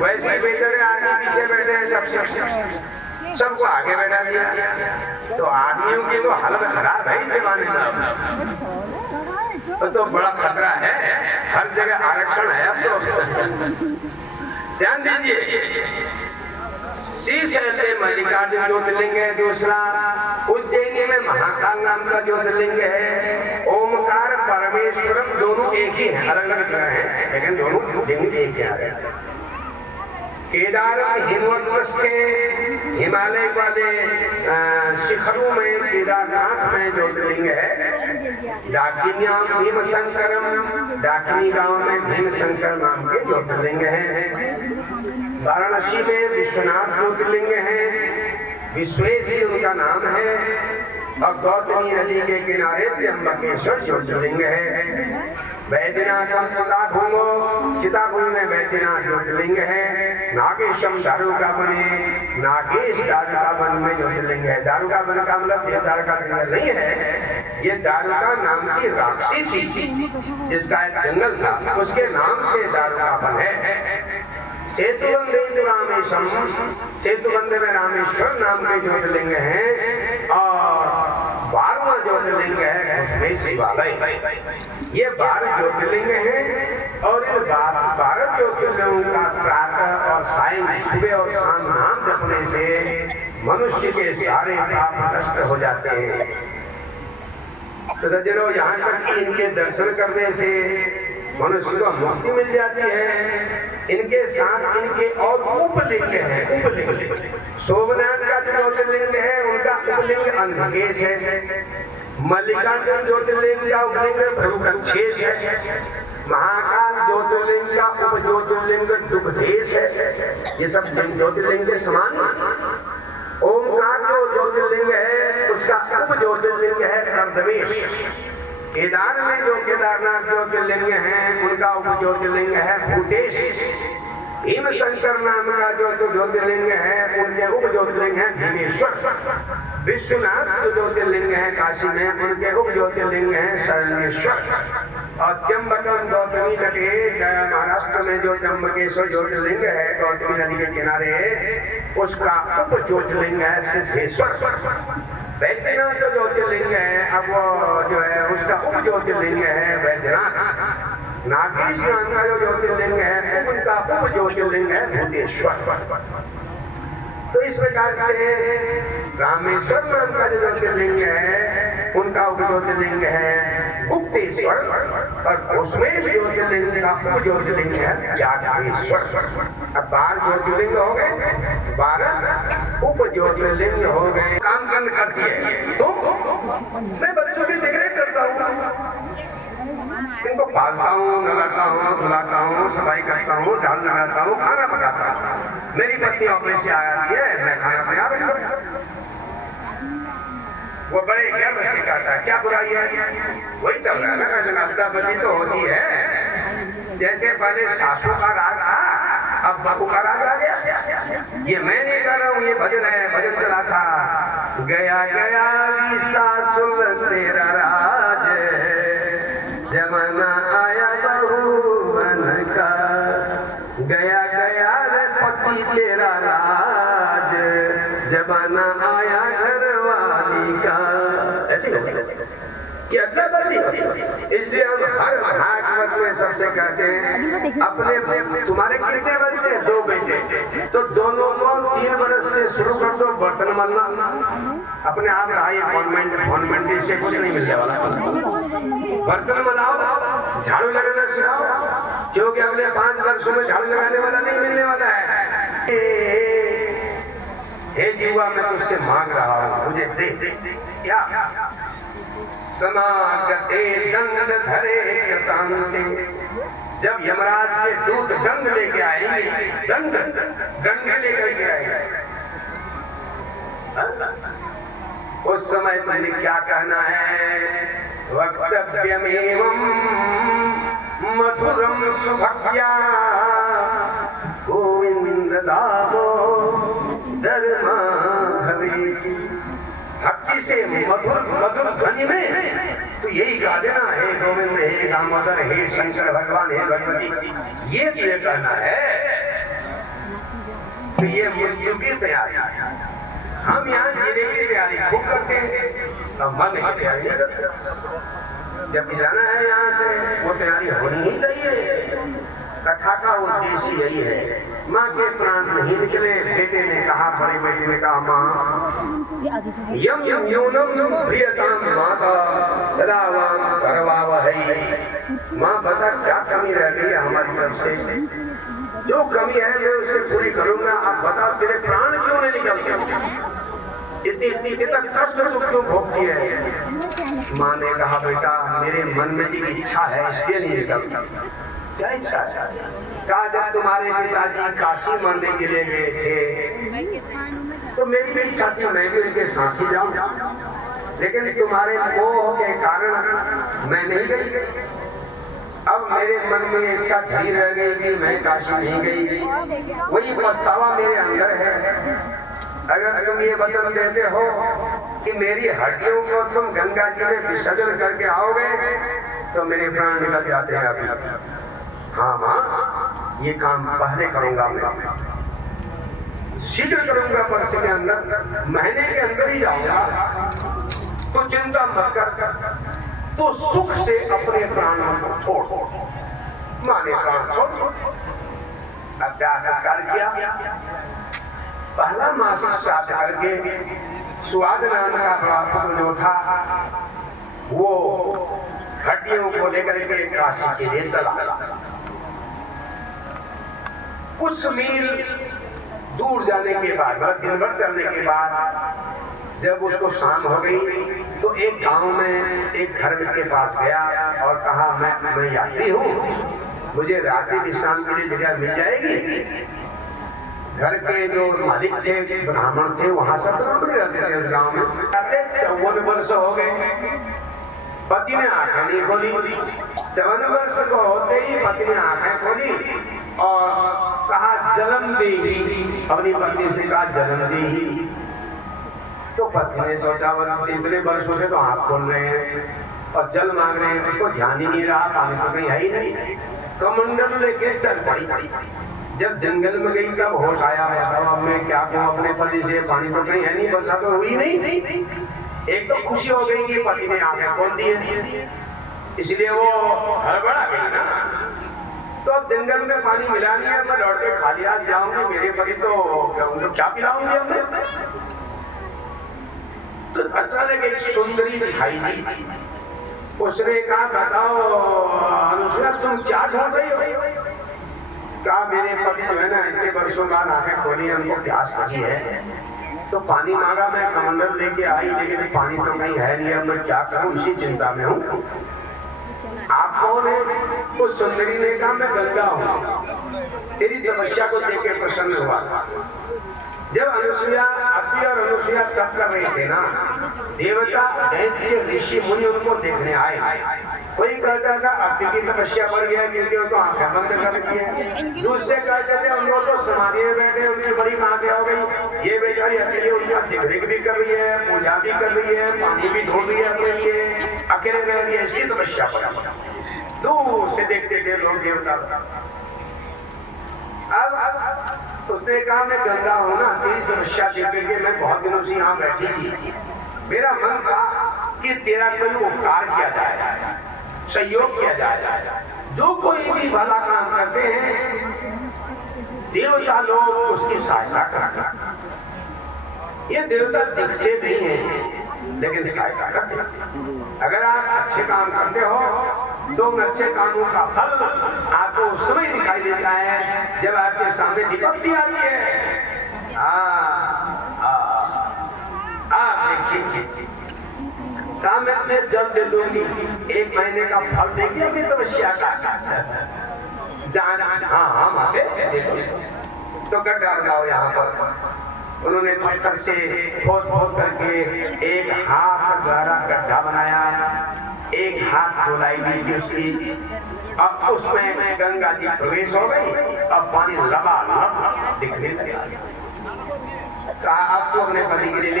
वैसे बेचारे आगे पीछे बैठे हैं, सबको आगे बैठा दिया। तो आदमियों की तो हालत खराब है इस जमाने में। तो बड़ा खतरा है, हर जगह आरक्षण है अब तो। ध्यान दीजिए, शीश ऐसे मल्लिकार्जुन ज्योतिर्लिंग है, दूसरा उज्जैनी में महाकाल नाम का ज्योतिर्लिंग है, ओमकार परमेश्वरम दोनों एक ही है, अलग अलग जगह है लेकिन दोनों लिंग एक ही आ रहे हैं। केदार हिमवत के हिमालय वाले शिखरों में केदारनाथ में ज्योतिर्लिंग है। डाकिनियाम भीम शंकरम, डाकिनी गांव में भीम शंकर नाम के ज्योतिर्लिंग है। वाराणसी में विश्वनाथ ज्योतिर्लिंग है, विश्वेश्वर उनका नाम है। और गौतमी नदी के किनारे त्र्यंबकेश्वर ज्योतिर्लिंग है। वैद्यनाथ चिताभूमि में वैद्यनाथ ज्योतिर्लिंग है। नागेशम दारुका बने, नागेश दारुका वन में ज्योतिर्लिंग है। दारुका वन का मतलब देवदार का जंगल नहीं है, ये दारुका नाम की राक्षसी थी जिसका एक जंगल था, उसके नाम से दारुका वन है। सेतुबंधे रामेश्वरम, सेतुबंधे में रामेश्वर नाम के ज्योतिर्लिंग है। और 12वां ज्योतिर्लिंग है उसमें शिवालय। ये 12 ज्योतिर्लिंग है। और इन 12 ज्योतिर्लिंगों का प्रातः और सायं, सुबह और शाम नाम जपने से मनुष्य के सारे पाप नष्ट हो जाते हैं। तो सज्जनों, यहाँ तक कि इनके दर्शन करने से मनुष्य को मुक्ति मिल जाती है। इनके साथ इनके और उपलिंग है, उपलिंग। सोमनाथ का ज्योतिर्लिंग है, उनका उपलिंग अंधकेश है। मल्लिकार्जुन ज्योतिर्लिंग का उपलिंग भ्रुकक्षेश है। महाकाल ज्योतिर्लिंग का उप ज्योतिर्लिंग दुग्धेश है। ये सब ज्योतिर्लिंग के समान। ओमकार जो ज्योतिर्लिंग है उसका उप ज्योतिर्लिंग है कर्दमेश। केदार में जो केदारनाथ ज्योतिर्लिंग है उनका उप ज्योतिर्लिंग है भूतेश। भीम शंकर नाम का जो ज्योतिर्लिंग है उनके उप ज्योतिर्लिंग है भीमेश्वर। विश्वनाथ जो ज्योतिर्लिंग है काशी में उनके उप ज्योतिर्लिंग है शरणेश्वर। और त्र्यंबकम गौतमी तटे, महाराष्ट्र में जो त्र्यंबकेश्वर ज्योतिर्लिंग है गौतमी नदी के किनारे, उसका उप ज्योतिर्लिंग है सिद्धेश्वर। वैद्यनाथ जो ज्योतिर्लिंग है अब वो जो है उसका उप ज्योतिर्लिंग है वैद्यनाथ। नागेश नाम का जो ज्योतिर्लिंग है उनका उप ज्योतिर्लिंग है भूतेश्वर। तो इस प्रकार से रामेश्वर नाम का जो ज्योतिर्लिंग है उनका उप ज्योतिर्लिंग है गुप्तेश्वर। और उसमें ज्योतिर्लिंग का उप ज्योतिर्लिंग है यादवेश्वर। अब 12 ज्योतिर्लिंग हो गए, 12 उप ज्योतिर्लिंग हो गए। काम बंद कर दिए। तो मैं बच्चों की देखरेख करता हूँ, इनको पालता हूँ, नहलाता हूँ, धुलाता हूँ, सफाई करता हूँ, झाड़ लगाता हूँ, खाना पकाता हूँ। मेरी पत्नी ऑफिस से आती है, मैं खाना बना बैठा। वो बड़े गर्व से कहता है क्या बुराई है, वही चल रहा है ना। नाश्ता बजी तो होती है। जैसे पहले सासू का राग था, अब बाबू का राग आ गया। ये मैं नहीं कर रहा हूँ, ये भजन है, भजन चला था। गया गया सासुर तेरा राज, जमाना आया बहुवन का। गया गया रे पति तेरा राज, जमाना आया घरवाली का। ऐसी ये अदला बदली। इसलिए हम हर भागवत में सबसे कहते हैं अपने तुम्हारे कितने बच्चे, 2 बेटे, तो दोनों को 3 वर्ष से शुरू कर दो बर्तन मलना। अपने आप रहा कॉन्वेंट इससे कुछ नहीं मिलने वाला। बर्तन मलाओ, झाड़ू लगाना सिखाओ, क्योंकि अगले 5 वर्षों में झाड़ू लगाने वाला नहीं मिलने वाला है। हे जीवा, मैं तुझसे मांग रहा हूँ, मुझे दे। क्या समागते दंड धरे कृतांते, जब यमराज के दूत दंड लेके आएंगे, दंड लेकर के आएंगे, उस समय तुम्हें क्या कहना है? वक्तव्यमेवं मधुरम सुभक्त्या गोविंद दामो धर्माधवेति। भक्ति से मधुर ध्वनि में तो यही गा देना, हे गोविंद, हे दामोदर, हे शंकर भगवान, हे भगवती, ये तुझे कहना है। मृत्यु की तैयारी। हम यहाँ जीने की तैयारी खूब करते हैं, अब मरने की तैयारी नहीं करते। जब जाना है यहाँ से वो तैयारी होनी ही चाहिए। कथा का उद्देश्य यही है। माँ के प्राण नहीं निकले, बेटे ने कहा, बड़े बेटे ने कहा, माँ यम यम न्यूनम प्रियताम माता तदा वाम करवावहै। माँ बता क्या कमी रह गई है हमारी तरफ से? जो कमी है मैं उससे पूरी करूंगा। अब बता तेरे प्राण क्यों नहीं निकलते? इतनी कष्ट क्यों भोगती है? माँ ने कहा, बेटा मेरे मन में भी इच्छा है इसलिए नहीं निकलता। क्या इच्छा है? कहा जब तुम्हारे पिताजी काशी मरने के लिए गए थे तो मेरी भी इच्छा थी मैं भी उनके साथ ही जाऊं, लेकिन तुम्हारे मोह के कारण मैं नहीं गई। अब मेरे मन में इच्छा झड़ी रह गई कि मैं काशी नहीं गई। वही पछतावा मेरे अंदर है। अगर तुम ये वचन देते हो कि मेरी हड्डियों को तुम गंगा जी में विसर्जन करके आओगे तो मेरे प्राण निकल जाते हैं अभी। हाँ माँ, ये काम पहले करूंगा, मैं शीघ्र करूंगा, वर्ष के अंदर, महीने के अंदर ही जाऊंगा। तो चिंता मत कर, तो सुख से अपने प्राणों को छोड़। माँ ने प्राण छोड़ अभ्यास संस्कार किया। पहला मासिक श्राद्ध करके सुआद नाम का ब्राह्मण जो था वो हड्डियों को लेकर के काशी के लिए चला। कुछ मील दूर जाने के बाद, दिन भर चलने के बाद जब उसको शाम हो गई तो एक गांव में एक घर के पास गया और कहा, मैं यात्री हूँ, मुझे रात्रि विश्राम के लिए जगह मिल जाएगी? घर के जो मालिक थे, ब्राह्मण थे, वहां सब रहते थे उस गांव में। 54 वर्ष हो गए, पति ने आंखें नहीं खोली। 54 वर्ष को होते ही पति ने आंखें खोली और कहा, जन्म दे। अपनी पत्नी से कहा, जन्म दे। तो पत्नी ने सोचा, इतने वर्षों से तो आंख खोल रहे हैं और जल मांग रहे हैं, उसको ध्यान ही नहीं रहा, पानी तो कहीं है ही नहीं। कमंडल लेके चल पड़ी। जब जंगल में गई तब होश आया, अब मैं क्या कहूँ अपने पति से, पानी तो कहीं है नहीं, वर्षा तो हुई नहीं। एक तो खुशी हो गई कि पति ने आंखें खोल दी, इसलिए वो हड़बड़ा गई ना। तो अब जंगल में पानी मिला नहीं है, मैं लौट के खाली हाथ जाऊंगी, मेरे पति तो उनको क्या पिलाऊंगी हमने। तो अचानक एक सुंदरी दिखाई दी। उसने कहा, बताओ अनुसुईया तुम क्या ढूंढ रही हो? कहा, मेरे पति जो है ना इतने वर्षों बाद आंखें खोली, उनको प्यास लगी है तो पानी मांगा, मैं कमंडल लेके आई, लेकिन पानी तो कहीं है नहीं, अब मैं क्या करूं, इसी चिंता में हूँ। आप कौन है? उस सुंदरी ने कहा, मैं गंगा हूँ, तेरी तपस्या को देख के प्रसन्न हुआ। जब अनुसुईया, अति और अनुसुईया तप कर रहे थे ना, देवता, दैत्य, ऋषि मुनि उनको देखने आए। कोई कहता था अति की तपस्या बढ़ गया क्योंकि वो तो आंखें बंद कर रखी है। दूसरे कहते थे उन लोग तो समाधि में बैठे, उनकी बड़ी आंखें हो गई, ये बेचारी अकेले उनका देख भी कर रही है, पूजा भी कर रही है, पानी भी ढोल रही है अपने लिए, अकेले रह रही है, इसकी तपस्या बढ़। दूर से देखते थे लोग देवता। अब उसने कहा, मैं गंगा हूं ना, तेरी तपस्या देखेंगे, मैं बहुत दिनों से यहाँ बैठी थी, मेरा मन था कि तेरा कोई उपकार किया जाए, सहयोग किया जाए। जो कोई भी भला काम करते हैं देवता लोग उसकी सहायता करते हैं। ये देवता दिखते नहीं हैं लेकिन सहायता करते हैं। अगर आप अच्छे काम करते हो तो उन अच्छे कामों का फल आपको उस समय दिखाई देता है जब आपके सामने विपत्ति आती है। आप देखिए, मैं जल दे दूंगी, 1 महीने का फल देगी अपनी तपस्या का। हाँ माते तो गड्ढा लगाओ यहाँ पर। उन्होंने पत्थर से खोद करके एक हाथ गहरा गड्ढा बनाया, एक हाथ गोलाई दी थी उसकी। अब उसमें गंगा जी प्रवेश हो गई, अब पानी लबालब दिखने लगा। अब तो अपने पति के लिए